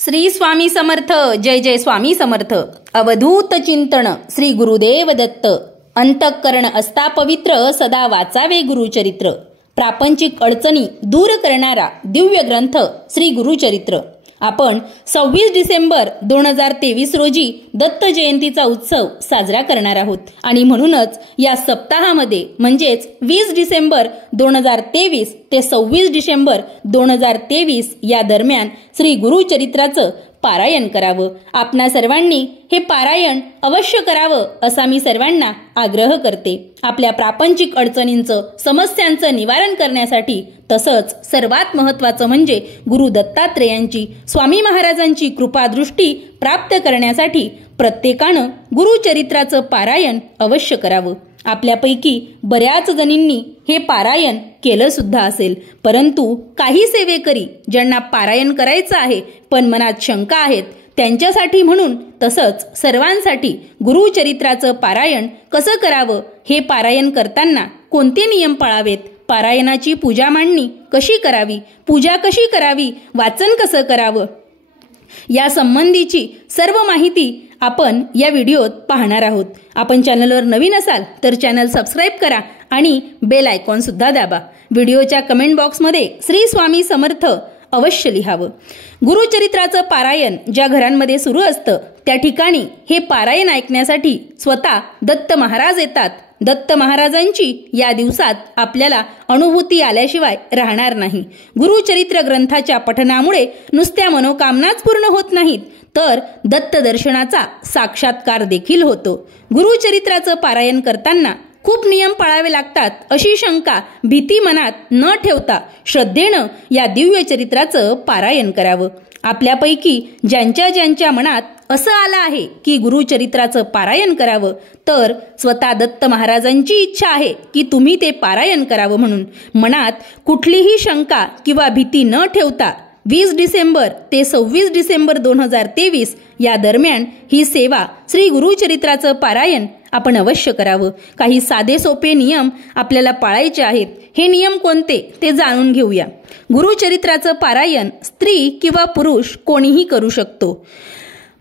श्री स्वामी समर्थ. जय जय स्वामी समर्थ. अवधूत चिंतन श्री गुरुदेव दत्त. अंतःकरण असता पवित्र, सदा वाचावे गुरुचरित्र. प्रापंचिक अडचणी दूर करणारा दिव्य ग्रंथ श्री गुरुचरित्र. आपण 26 डिसेंबर 2023 रोजी दत्त जयंतीचा उत्सव साजरा करणार आहोत आणि म्हणूनच या सप्ताहामध्ये म्हणजेच 20 डिसेंबर 2023 ते 26 डिसेंबर 2023 या दरम्यान श्री गुरुचरित्राचं पारायण करावं. आपणा सर्वांनी हे पारायण अवश्य करावं असा मी सर्वांना आग्रह करते. आपल्या प्रापंचिक अडचणींचं, समस्यांचं निवारण करण्यासाठी, तसंच सर्वात महत्त्वाचं म्हणजे गुरु दत्तात्रेयांची, स्वामी महाराजांची कृपादृष्टी प्राप्त करण्यासाठी प्रत्येकानं गुरुचरित्राचं पारायण अवश्य करावं. आपल्यापैकी बऱ्याच जणींनी हे पारायण केलं सुद्धा असेल, परंतु काही सेवेकरी ज्यांना पारायण करायचं आहे पण मनात शंका आहेत त्यांच्यासाठी म्हणून, तसंच सर्वांसाठी गुरुचरित्राचं पारायण कसं करावं, हे पारायण करताना कोणते नियम पाळावेत, पारायणाची पूजा मांडणी कशी करावी, पूजा कशी करावी, वाचन कसं करावं, या संबंधीची सर्व माहिती आपण या व्हिडिओत पाहणार आहोत. आपण चॅनलवर नवीन असाल तर चॅनल सबस्क्राईब करा आणि बेल आयकॉन सुद्धा दाबा. व्हिडिओच्या कमेंट बॉक्समध्ये श्री स्वामी समर्थ अवश्य लिहावं. गुरुचरित्राचं पारायण ज्या घरांमध्ये सुरू असतं त्या ठिकाणी हे पारायण ऐकण्यासाठी स्वतः दत्त महाराज येतात. दत्त महाराजांची या दिवसात आपल्याला अनुभूती आल्याशिवाय राहणार नाही. गुरुचरित्र ग्रंथाच्या पठणामुळे नुसत्या मनोकामनाच पूर्ण होत नाहीत, तर दत्त दर्शनाचा साक्षात्कार देखील होतो. गुरुचरित्राचं पारायण करताना खूप नियम पाळावे लागतात अशी शंका, भीती मनात न ठेवता श्रद्धेनं या दिव्य चरित्राचं पारायण करावं. आपल्यापैकी ज्यांच्या ज्यांच्या मनात असं आलं आहे की गुरुचरित्राचं पारायण करावं, तर स्वतः दत्त महाराजांची इच्छा आहे की तुम्ही ते पारायण करावं. म्हणून मनात कुठलीही शंका किंवा भीती न ठेवता 20 डिसेंबर ते 26 डिसेंबर 2023 या दरम्यान ही सेवा श्री गुरुचरित्राचं पारायण आपण अवश्य करावं. काही साधे सोपे नियम आपल्याला पाळायचे आहेत. हे नियम कोणते ते जाणून घेऊया. गुरुचरित्राचं पारायण स्त्री किंवा पुरुष कोणीही करू शकतो.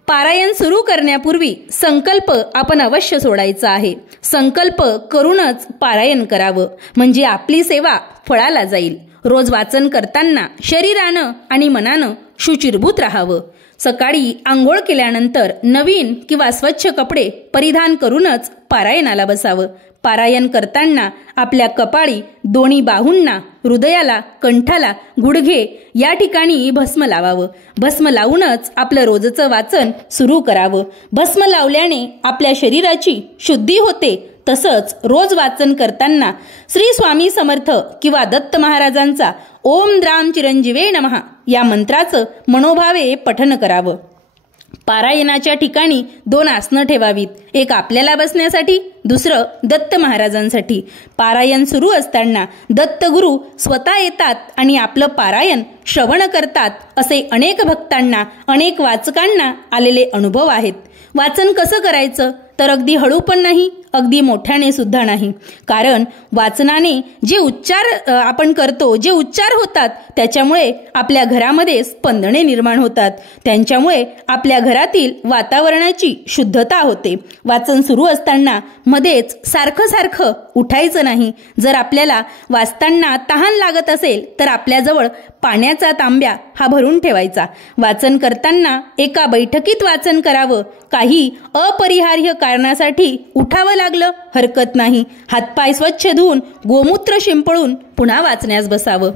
पारायण सुरू करण्यापूर्वी संकल्प आपण अवश्य सोडायचा आहे. संकल्प करूनच पारायण करावं, म्हणजे आपली सेवा फळाला जाईल. रोज वाचन करताना शरीरानं आणि मनानं शुचिर्भूत राहावं. सकाळी आंघोळ केल्यानंतर नवीन किंवा स्वच्छ कपडे परिधान करूनच पारायणाला बसावं. पारायण करताना आपल्या कपाळी, दोन्ही बाहूंना, हृदयाला, कंठाला, गुडघे या ठिकाणी भस्म लावावं. भस्म लावूनच आपलं रोजचं वाचन सुरू करावं. भस्म लावल्याने आपल्या शरीराची शुद्धी होते. तसंच रोज वाचन करताना श्री स्वामी समर्थ किंवा दत्त महाराजांचा ओम द्राम चिरंजीवे नमः या मंत्राचं मनोभावे पठन करावं. पारायणाच्या ठिकाणी 2 आसनं ठेवावीत. एक आपल्याला बसण्यासाठी, दुसरं दत्त महाराजांसाठी. पारायण सुरू असताना दत्तगुरु स्वतः येतात आणि आपलं पारायण श्रवण करतात असे अनेक भक्तांना, अनेक वाचकांना आलेले अनुभव आहेत. वाचन कसं करायचं, तर अगदी हळू पण नाही, अगदी मोठ्याने सुद्धा नाही. कारण वाचनाने जे उच्चार आपण करतो, जे उच्चार होतात त्याच्यामुळे आपल्या घरामध्ये स्पंदने निर्माण होतात. त्यांच्यामुळे आपल्या घरातील वातावरणाची शुद्धता होते. वाचन सुरू असताना मध्येच सारखं सारखं उठायचं नाही. जर आपल्याला वाचताना तहान लागत असेल तर आपल्याजवळ पाण्याचा तांब्या हा भरून ठेवायचा. वाचन करताना एका बैठकीत वाचन करावं. काही अपरिहार्य कारणासाठी उठावं लागलं हरकत नाही. हातपाय स्वच्छ धुवून, गोमूत्र शिंपळून पुन्हा वाचण्यास बसावं.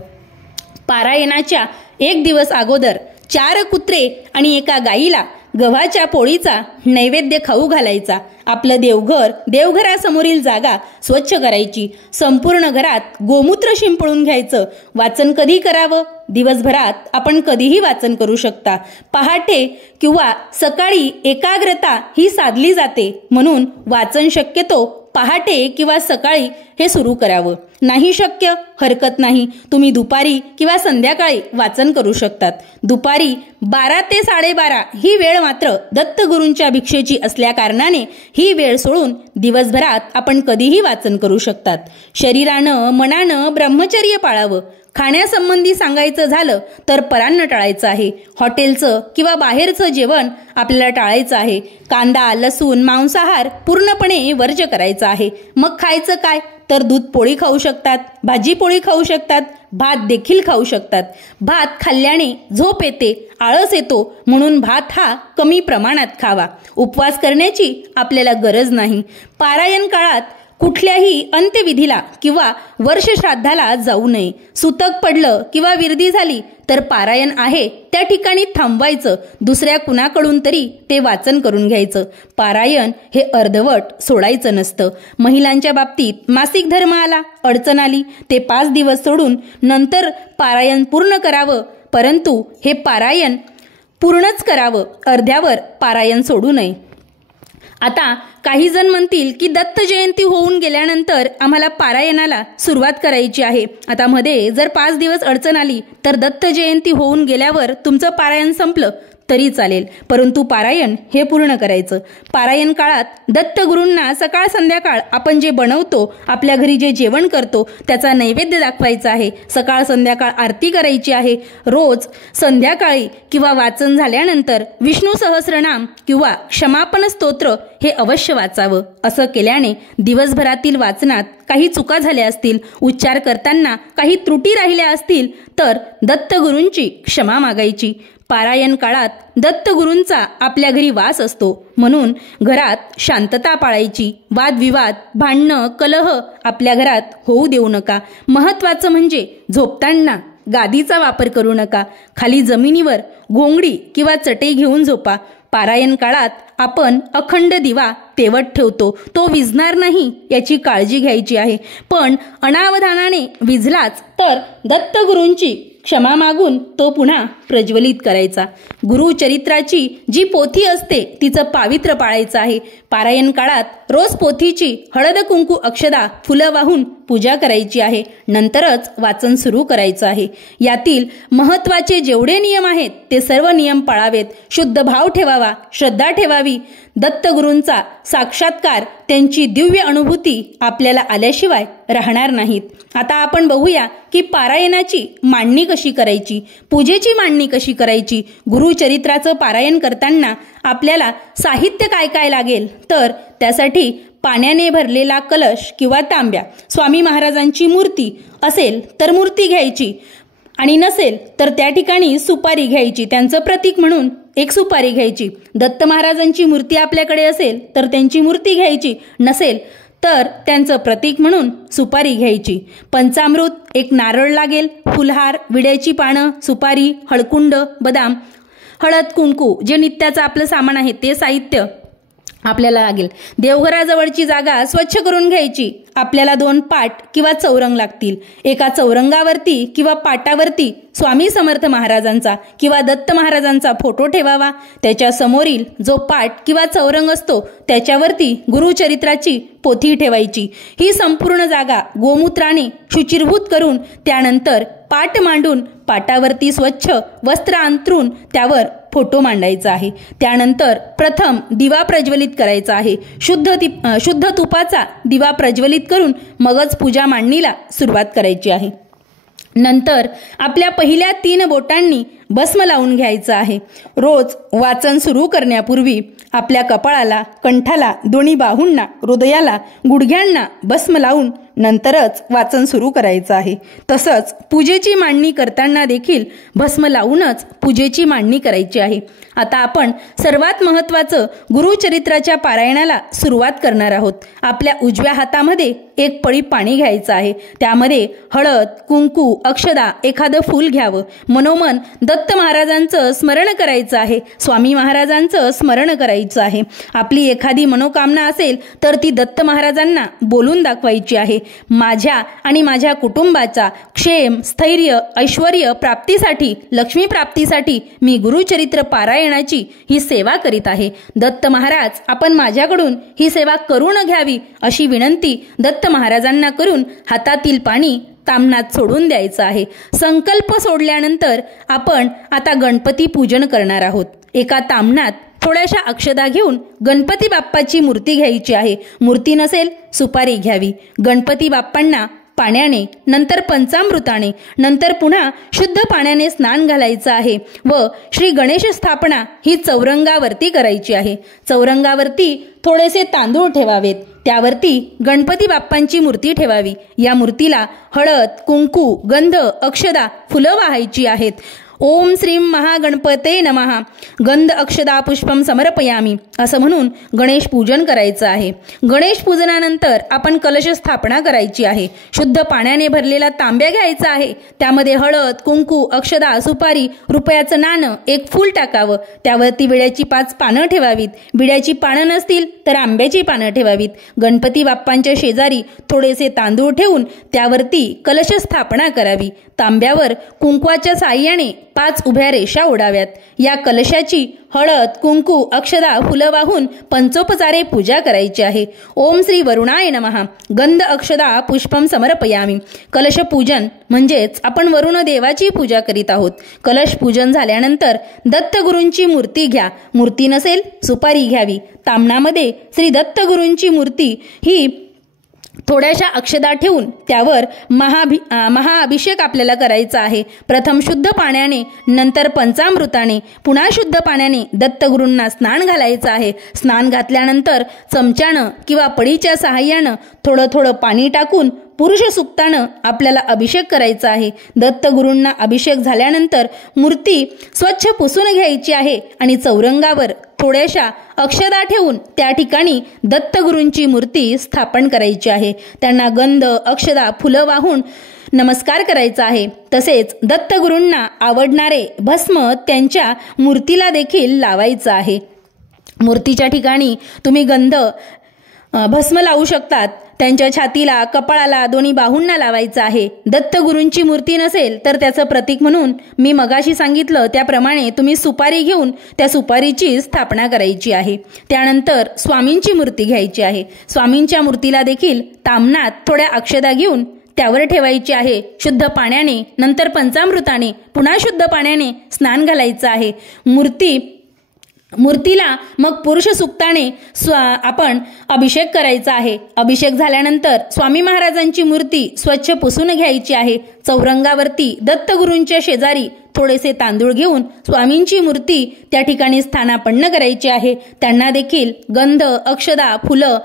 पारायणाच्या 1 दिवस अगोदर 4 कुत्रे आणि एका गाईला गव्हाच्या पोळीचा नैवेद्य खाऊ घालायचा. आपलं देवघर, देवघरासमोरील जागा स्वच्छ करायची. संपूर्ण घरात गोमूत्र शिंपळून घ्यायचं. वाचन कधी करावं, दिवसभरात आपण कधीही वाचन करू शकता. पहाटे किंवा सकाळी एकाग्रता ही साधली जाते, म्हणून वाचन शक्यतो पहाटे किंवा सकाळी हे सुरू करावं. नाही शक्य हरकत नाही, तुम्ही दुपारी किंवा संध्याकाळी वाचन करू शकतात. दुपारी 12 ते 12:30 ही वेळ मात्र दत्तगुरूंच्या भिक्षेची असल्या कारणाने ही वेळ सोडून दिवसभरात आपण कधीही वाचन करू शकतात. शरीरानं, मनानं ब्रह्मचर्य पाळावं. खाण्यासंबंधी सांगायचं झालं तर परान्न टाळायचं आहे. हॉटेलचं किंवा बाहेरचं जेवण आपल्याला टाळायचं आहे. कांदा, लसूण, मांसाहार पूर्णपणे वर्ज्य करायचा आहे. मग खायचं काय तर दूध पोळी खाऊ शकतात, भाजी पोळी खाऊ शकतात, भात देखील खाऊ शकतात. भात खाल्ल्याने झोप येते, आळस येतो, म्हणून भात हा कमी प्रमाणात खावा. उपवास करण्याची आपल्याला गरज नाही. पारायण काळात कुठल्याही अंत्यविधीला किंवा वर्षश्राद्धाला जाऊ नये. सुतक पडलं किंवा विरदी झाली तर पारायण आहे त्या ठिकाणी थांबवायचं. दुसऱ्या कुणाकडून तरी ते वाचन करून घ्यायचं. पारायण हे अर्धवट सोडायचं नसतं. महिलांच्या बाबतीत मासिक धर्म आला, अडचण आली, ते 5 दिवस सोडून नंतर पारायण पूर्ण करावं. परंतु हे पारायण पूर्णच करावं, अर्ध्यावर पारायण सोडू नये. आता काही जण म्हणतील की दत्त जयंती होऊन गेल्यानंतर आम्हाला पारायणाला सुरुवात करायची आहे. आता मध्ये जर 5 दिवस अडचण आली तर दत्त जयंती होऊन गेल्यावर तुमचं पारायण संपलं तरी चालेल, परंतु पारायण हे पूर्ण करायचं. पारायण काळात दत्तगुरूंना सकाळ संध्याकाळ आपण जे बनवतो, आपल्या घरी जे जेवण करतो त्याचा नैवेद्य दाखवायचा आहे. सकाळ संध्याकाळ आरती करायची आहे. रोज संध्याकाळी किंवा वाचन झाल्यानंतर विष्णू सहस्रनाम किंवा क्षमापन स्तोत्र हे अवश्य वाचावं. असं केल्याने दिवसभरातील वाचनात काही चुका झाल्या असतील, उच्चार करताना काही त्रुटी राहिल्या असतील तर दत्तगुरूंची क्षमा मागायची. पारायण काळात दत्तगुरूंचा आपल्या घरी वास असतो, म्हणून घरात शांतता पाळायची. वादविवाद, भांडणं, कलह आपल्या घरात होऊ देऊ नका. महत्त्वाचं म्हणजे झोपताना गादीचा वापर करू नका. खाली जमिनीवर घोंगडी किंवा चटई घेऊन झोपा. पारायण काळात आपण अखंड दिवा तेवत ठेवतो, तो विझणार नाही याची काळजी घ्यायची आहे. पण अनावधानाने विझलाच तर दत्तगुरूंची क्षमा मागून तो पुन्हा प्रज्वलित करायचा. गुरुचरित्राची जी पोथी असते तिचं पावित्र्य पाळायचं आहे. पारायण काळात रोज पोथीची हळद कुंकू अक्षदा फुलं वाहून पूजा करायची आहे. नंतरच वाचन सुरू करायचं आहे. यातील महत्त्वाचे जेवढे नियम आहेत ते सर्व नियम पाळावेत. शुद्ध भाव ठेवावा, श्रद्धा ठेवावी. दत्तगुरूंचा साक्षात्कार, त्यांची दिव्य अनुभूती आपल्याला आल्याशिवाय राहणार नाहीत. आता आपण बघूया की पारायणाची मांडणी कशी करायची, पूजेची मांडणी कशी करायची. गुरुचरित्राचं पारायण करताना आपल्याला साहित्य काय काय लागेल तर त्यासाठी पाण्याने भरलेला कलश किंवा तांब्या, स्वामी महाराजांची मूर्ती असेल तर मूर्ती घ्यायची आणि नसेल तर त्या ठिकाणी सुपारी घ्यायची. त्यांचं प्रतीक म्हणून एक सुपारी घ्यायची. दत्त महाराजांची मूर्ती आपल्याकडे असेल तर त्यांची मूर्ती घ्यायची, नसेल तर त्यांचं प्रतीक म्हणून सुपारी घ्यायची. पंचामृत, एक नारळ लागेल, फुलहार, विड्याची पानं, सुपारी, हळकुंड, बदाम, हळद कुंकू, जे नित्याचं आपलं सामान आहे ते साहित्य आपल्याला लागेल. देवघराजवळची जागा स्वच्छ करून घ्यायची. आपल्याला 2 पाट किंवा चौरंग लागतील. एका चौरंगावरती किंवा पाटावरती स्वामी समर्थ महाराजांचा किंवा दत्त महाराजांचा फोटो ठेवावा. त्याच्या समोरील जो पाट किंवा चौरंग असतो त्याच्यावरती गुरुचरित्राची पोथी ठेवायची. ही संपूर्ण जागा गोमूत्राने शुचिर्भूत करून त्यानंतर पाट मांडून पाटावरती स्वच्छ वस्त्र अंथरून त्यावर फोटो मांडायचा आहे. त्यानंतर प्रथम दिवा प्रज्वलित करायचा आहे. शुद्ध तुपाचा दिवा प्रज्वलित करून मगच पूजा मांडणीला सुरुवात करायची आहे. नंतर आपल्या पहिल्या 3 बोटांनी भस्म लावून घ्यायचं आहे. रोज वाचन सुरू करण्यापूर्वी आपल्या कपाळाला, कंठाला, दोन्ही बाहूंना, हृदयाला, गुडघ्यांना भस्म लावून नंतरच वाचन सुरू करायचं आहे. तसंच पूजेची मांडणी करताना देखील भस्म लावूनच पूजेची मांडणी करायची आहे. आता आपण सर्वात महत्त्वाचं गुरुचरित्राच्या पारायणाला सुरुवात करणार आहोत. आपल्या उजव्या हातामध्ये एक पळी पाणी घ्यायचं आहे. त्यामध्ये हळद, कुंकू, अक्षदा, एखादं फूल घ्यावं. मनोमन दत्त महाराजांचं स्मरण करायचं आहे. स्वामी महाराजांचं स्मरण करायचं आहे. आपली एखादी मनोकामना असेल तर ती दत्त महाराजांना बोलून दाखवायची आहे. माझ्या आणि माझ्या कुटुंबाचा क्षेम, स्थैर्य, ऐश्वर्य प्राप्तीसाठी, लक्ष्मी प्राप्तीसाठी मी गुरुचरित्र पारायणाची ही सेवा करीत आहे. दत्त महाराज, आपण माझ्याकडून ही सेवा करून घ्यावी अशी विनंती दत्त महाराजांना करून हातातील पाणी ताम्हणात सोडून द्यायचं आहे. संकल्प सोडल्यानंतर आपण आता गणपती पूजन करणार आहोत. एका ताम्हणात थोड्याशा अक्षदा घेऊन गणपती बाप्पाची मूर्ती घ्यायची आहे. मूर्ती नसेल सुपारी घ्यावी. गणपती बाप्पांना पाण्याने, नंतर पंचामृताने, नंतर पुन्हा शुद्ध पाण्याने स्नान घालायचं आहे व श्री गणेश स्थापना ही चौरंगावरती करायची आहे. चौरंगावरती थोडेसे तांदूळ ठेवावेत, त्यावरती गणपती बाप्पांची मूर्ती ठेवावी. या मूर्तीला हळद, कुंकू, गंध, अक्षदा, फुलं वाहायची आहेत. ओम श्रीं महागणपते नमः गंध अक्षदा पुष्पम समर्पयामी असं म्हणून गणेश पूजन करायचं आहे. गणेश पूजनानंतर आपण कलश स्थापना करायची आहे. शुद्ध पाण्याने भरलेला तांब्या घ्यायचा आहे. त्यामध्ये हळद, कुंकू, अक्षदा, सुपारी, रुपयाचं नाणं, एक फूल टाकावं. त्यावरती विड्याची 5 पानं ठेवावीत. विड्याची पानं नसतील तर आंब्याची पानं ठेवावीत. गणपती बाप्पांच्या शेजारी थोडेसे तांदूळ ठेवून त्यावरती कलश स्थापना करावी. तांब्यावर कुंकवाच्या साह्याने 5 उभ्या रेषा ओढाव्यात. या कलशाची हळद, कुंकू, अक्षदा, फुलं वाहून पंचोपचारे पूजा करायची आहे. ओम श्री वरुणाय नमः गंध अक्षदा पुष्पम समर्पयामी. कलश पूजन म्हणजेच आपण वरुण देवाची पूजा करीत आहोत. कलश पूजन झाल्यानंतर दत्तगुरूंची मूर्ती घ्या. मूर्ती नसेल सुपारी घ्यावी. ताम्हणामध्ये श्री दत्तगुरूंची मूर्ती ही थोड्याशा अक्षदा ठेवून त्यावर महाअभिषेक आपल्याला करायचा आहे. प्रथम शुद्ध पाण्याने, नंतर पंचामृताने, पुन्हा शुद्ध पाण्याने दत्तगुरूंना स्नान घालायचं आहे. स्नान घातल्यानंतर चमच्यानं किंवा पडीच्या सहाय्यानं थोडं थोडं पाणी टाकून पुरुष सुक्तानं आपल्याला अभिषेक करायचा आहे. दत्तगुरूंना अभिषेक झाल्यानंतर मूर्ती स्वच्छ पुसून घ्यायची आहे आणि चौरंगावर थोड्याशा अक्षदा ठेवून त्या ठिकाणी दत्तगुरूंची मूर्ती स्थापन करायची आहे. त्यांना गंध, अक्षदा, फुलं वाहून नमस्कार करायचा आहे. तसेच दत्तगुरूंना आवडणारे भस्म त्यांच्या मूर्तीला देखील लावायचं आहे. मूर्तीच्या ठिकाणी तुम्ही गंध भस्म लावू शकतात. त्यांच्या छातीला, कपाळाला, दोन्ही बाहूंना लावायचं आहे. दत्तगुरूंची मूर्ती नसेल तर त्याचं प्रतीक म्हणून मी मगाशी सांगितलं त्याप्रमाणे तुम्ही सुपारी घेऊन त्या सुपारीची स्थापना करायची आहे. त्यानंतर स्वामींची मूर्ती घ्यायची आहे. स्वामींच्या मूर्तीला देखील ताम्हणात थोड्या अक्षदा घेऊन त्यावर ठेवायची आहे. शुद्ध पाण्याने, नंतर पंचामृताने, पुन्हा शुद्ध पाण्याने स्नान घालायचं आहे. मूर्तीला मग पुरुष सुक्ताने आपण अभिषेक करायचा आहे. अभिषेक झाल्यानंतर स्वामी महाराजांची मूर्ती स्वच्छ पुसून घ्यायची आहे. चौरंगावरती दत्तगुरूंच्या शेजारी थोडेसे तांदूळ घेऊन स्वामींची मूर्ती त्या ठिकाणी स्थानापन्न करायची आहे. त्यांना देखील गंध, अक्षदा, फुलं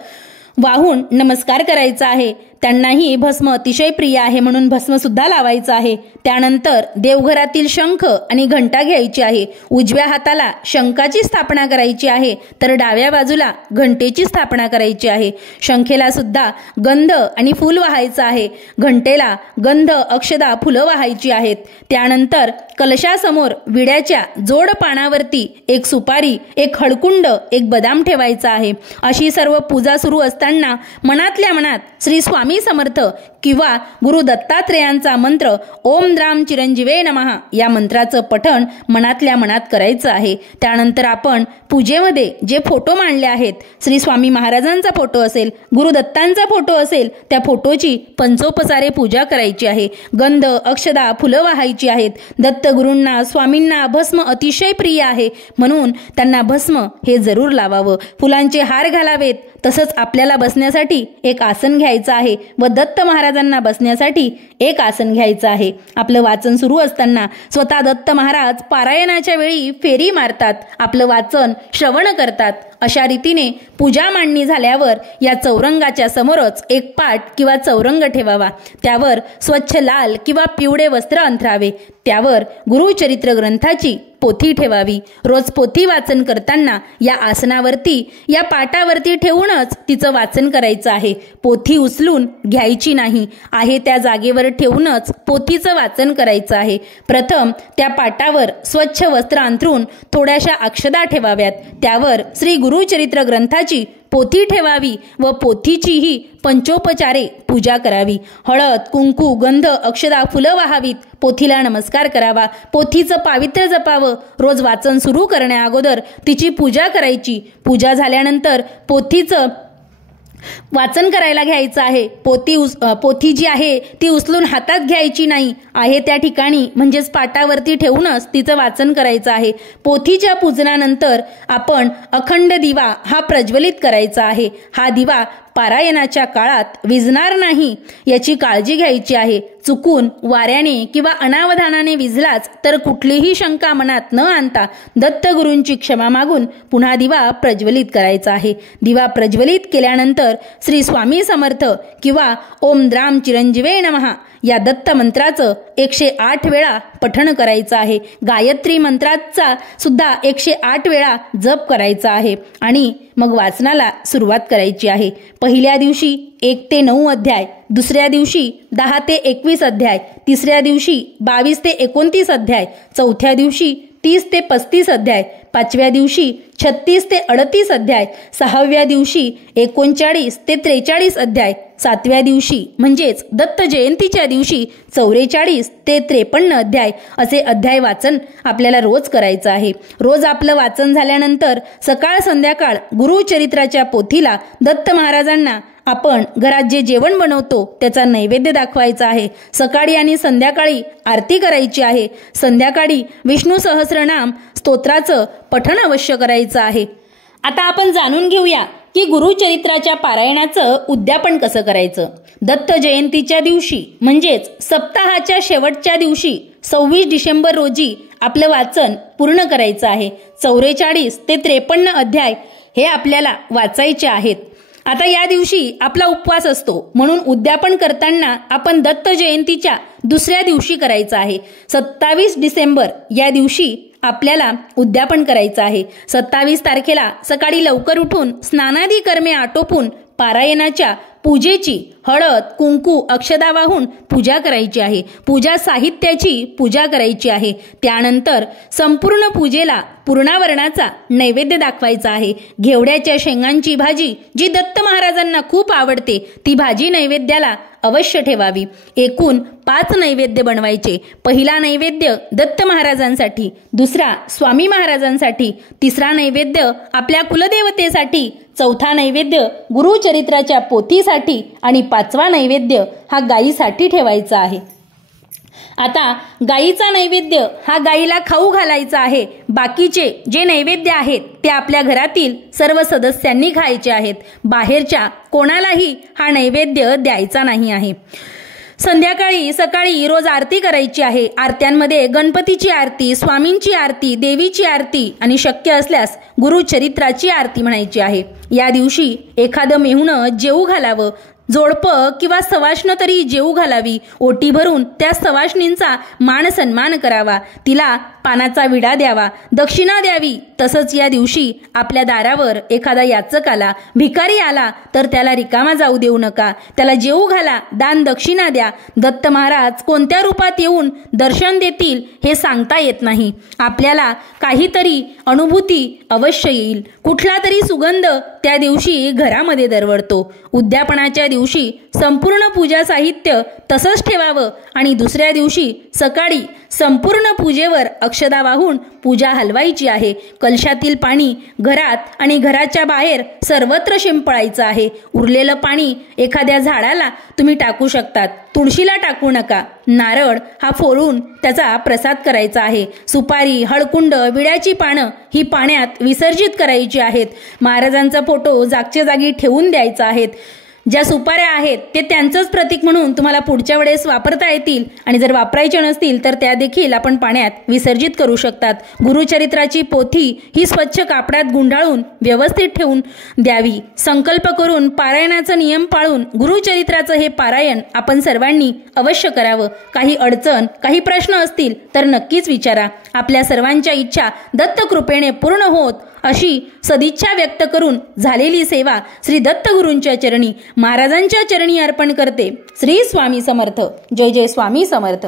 वाहून नमस्कार करायचा आहे. त्यांनाही भस्म अतिशय प्रिय आहे म्हणून भस्म सुद्धा लावायचं आहे. त्यानंतर देवघरातील शंख आणि घंटा घ्यायची आहे. उजव्या हाताला शंखाची स्थापना करायची आहे तर डाव्या बाजूला घंटेची स्थापना करायची आहे. शंखेला सुद्धा गंध आणि फूल वाहायचं आहे. घंटेला गंध, अक्षदा, फुलं वाहायची आहेत. त्यानंतर कलशासमोर विड्याच्या जोड पानावरती एक सुपारी, एक हळकुंड, एक बदाम ठेवायचा आहे. अशी सर्व पूजा सुरू असताना मनातल्या मनात श्री स्वामी समर्थ किंवा गुरु दत्तात्रेयांचा मंत्र ओम द्राम चिरंजीवे नमः या मंत्राचं पठण मनातल्या मनात करायचं आहे. त्यानंतर आपण पूजेमध्ये जे फोटो मांडले आहेत, श्री स्वामी महाराजांचा फोटो असेल, गुरुदत्तांचा फोटो असेल, त्या फोटोची पंचोपचारे पूजा करायची आहे. गंध, अक्षदा, फुलं वाहायची आहेत. दत्तगुरूंना, स्वामींना भस्म अतिशय प्रिय आहे म्हणून त्यांना भस्म हे जरूर लावावं. फुलांचे हार घालावेत. तसंच आपल्याला बसण्यासाठी एक आसन घ्यायचं आहे व दत्त महाराजांना बसण्यासाठी एक आसन घ्यायचं आहे. आपलं वाचन सुरू असताना स्वतः दत्त महाराज पारायणाच्या वेळी फेरी मारतात, आपलं वाचन श्रवण करतात. अशा रीतीने पूजा मांडणी झाल्यावर या चौरंगाच्या समोरच एक पाट किंवा चौरंग ठेवावा. त्यावर स्वच्छ लाल किंवा पिवळे वस्त्र अंथरावे. त्यावर गुरुचरित्र ग्रंथाची पोथी ठेवावी. रोज पोथी वाचन करताना या आसनावरती, या पाटावरती ठेवूनच तिचं वाचन करायचं आहे. पोथी उचलून घ्यायची नाही. आहे त्या जागेवर ठेवूनच पोथीचं वाचन करायचं आहे. प्रथम त्या पाटावर स्वच्छ वस्त्र अंथरून थोड्याशा अक्षदा ठेवाव्यात. त्यावर श्री गुरुचरित्र ग्रंथाची पोथी ठेवावी व पोथीचीही पंचोपचारे पूजा करावी. हळद, कुंकू, गंध, अक्षदा, फुलं वाहावीत. पोथीला नमस्कार करावा. पोथीचं पावित्र्य जपावं. रोज वाचन सुरू करण्या अगोदर तिची पूजा करायची. पूजा झाल्यानंतर पोथीचं वाचन करायला घ्यायचं आहे. पोथी जी आहे ती उचलून हातात घ्यायची नाही. आहे त्या ठिकाणी म्हणजेच पाटावरती ठेवूनच तिचं वाचन करायचं आहे. पोथीच्या पूजनानंतर आपण अखंड दिवा हा प्रज्वलित करायचा आहे. हा दिवा पारायणाच्या काळात विझणार नाही याची काळजी घ्यायची आहे. चुकून वाऱ्याने किंवा अनावधानाने विझलाच तर कुठलीही शंका मनात न आणता दत्तगुरूंची क्षमा मागून पुन्हा दिवा प्रज्वलित करायचा आहे. दिवा प्रज्वलित केल्यानंतर श्री स्वामी समर्थ किंवा ओम द्राम चिरंजीवे नमः या दत्त मंत्राचं 108 वेळा पठण करायचं आहे. गायत्री मंत्राचा सुद्धा 108 वेळा जप करायचा आहे आणि मग वाचनाला सुरुवात करायची आहे. पहिल्या दिवशी 1 ते 9 अध्याय, दुसऱ्या दिवशी 10 ते 21 अध्याय, तिसऱ्या दिवशी 22 ते 29 अध्याय, चौथ्या दिवशी 30 ते 35 अध्याय, पाचव्या दिवशी 36 ते 38 अध्याय, सहाव्या दिवशी 39 ते 43 अध्याय, सातव्या दिवशी म्हणजेच दत्त जयंतीच्या दिवशी 44 ते 53 अध्याय असे अध्याय वाचन आपल्याला रोज करायचं आहे. रोज आपलं वाचन झाल्यानंतर सकाळ संध्याकाळ गुरुचरित्राच्या पोथीला दत्त महाराजांना आपण घरात जे जेवण बनवतो त्याचा नैवेद्य दाखवायचा आहे. सकाळी आणि संध्याकाळी आरती करायची आहे. संध्याकाळी विष्णू सहस्रनाम स्तोत्राचं पठण अवश्य करायचं आहे. आता आपण जाणून घेऊया की गुरुचरित्राच्या पारायणाचं उद्यापन कसं करायचं. दत्त जयंतीच्या दिवशी म्हणजेच सप्ताहाच्या शेवटच्या दिवशी 26 डिसेंबर रोजी आपलं वाचन पूर्ण करायचं आहे. 44 ते 53 अध्याय हे आपल्याला वाचायचे आहेत. आता या दिवशी आपला उपवास असतो म्हणून उद्यापन करताना आपण दत्त जयंतीच्या दुसऱ्या दिवशी करायचं आहे. 27 डिसेंबर या दिवशी आपल्याला उद्यापन करायचं आहे. 27 तारखेला सकाळी लवकर उठून स्नानादी कर्मे आटोपून पारायणाच्या पूजेची हळद कुंकू अक्षदा वाहून पूजा करायची आहे. पूजा साहित्याची पूजा करायची आहे. त्यानंतर संपूर्ण पूजेला पूर्णावरणाचा नैवेद्य दाखवायचा आहे. घेवड्याच्या शेंगांची भाजी जी दत्त महाराजांना खूप आवडते ती भाजी नैवेद्याला अवश्य ठेवावी. एकूण 5 नैवेद्य बनवायचे. पहिला नैवेद्य दत्त महाराजांसाठी, दुसरा स्वामी महाराजांसाठी, तिसरा नैवेद्य आपल्या कुलदेवतेसाठी, चौथा नैवेद्य गुरुचरित्राच्या पोथीसाठी आणि 5वा नैवेद्य हा गायीसाठी ठेवायचा आहे. आता गायीचा नैवेद्य हा गायीला खाऊ घालायचा आहे. बाकीचे जे नैवेद्य आहेत ते आपल्या घरातील सर्व सदस्यांनी खायचे आहेत. बाहेरच्या कोणालाही हा नैवेद्य द्यायचा नाही आहे. संध्याकाळी सकाळी रोज आरती करायची आहे. आरत्यांमध्ये गणपतीची आरती, स्वामींची आरती, देवीची आरती आणि शक्य असल्यास गुरुचरित्राची आरती म्हणायची आहे. या दिवशी एखादं मेहुणं जेवू घालावं. जोडपं किंवा सवाष्ण तरी जेवू घालावी. ओटी भरून त्या सवाष्णींचा मान सन्मान करावा. तिला पानाचा विडा द्यावा, दक्षिणा द्यावी. तसंच या दिवशी आपल्या दारावर एखादा याचक आला, भिकारी आला तर त्याला रिकामा जाऊ देऊ नका. त्याला जेवू घाला, दान दक्षिणा द्या. दत्त महाराज कोणत्या रूपात येऊन दर्शन देतील हे सांगता येत नाही. आपल्याला काहीतरी अनुभूती अवश्य येईल. कुठला तरी सुगंध त्या दिवशी घरामध्ये दरवळतो. उद्यापनाच्या दिवशी संपूर्ण पूजा साहित्य तसंच ठेवावं आणि दुसऱ्या दिवशी सकाळी संपूर्ण पूजेवर अक्षदा वाहून पूजा हलवायची आहे. कलशातील पाणी घरात आणि घराच्या बाहेर सर्वत्र शिंपडायचं आहे. उरलेलं पाणी एखाद्या झाडाला तुम्ही टाकू शकतात. तुळशीला टाकू नका. नारळ हा फोडून त्याचा प्रसाद करायचा आहे. सुपारी, हळकुंड, विड्याची पानं ही पाण्यात विसर्जित करायची आहेत. महाराजांचा फोटो जागच्या जागी ठेवून द्यायचा आहे. ज्या सुपाऱ्या आहेत ते त्यांचंच प्रतीक म्हणून तुम्हाला पुढच्या वेळेस वापरता येतील आणि जर वापरायचे नसतील तर त्या देखील आपण पाण्यात विसर्जित करू शकतात. गुरुचरित्राची पोथी ही स्वच्छ कापडात गुंडाळून व्यवस्थित ठेवून द्यावी. संकल्प करून पारायणाचा नियम पाळून गुरुचरित्राचं हे पारायण आपण सर्वांनी अवश्य करावं. काही अडचण, काही प्रश्न असतील तर नक्कीच विचारा. आपल्या सर्वांच्या इच्छा दत्त कृपेने पूर्ण होत अशी सदिच्छा व्यक्त करून झालेली सेवा श्री दत्तगुरूंच्या चरणी, महाराजांच्या चरणी अर्पण करते. श्री स्वामी समर्थ. जय जय स्वामी समर्थ.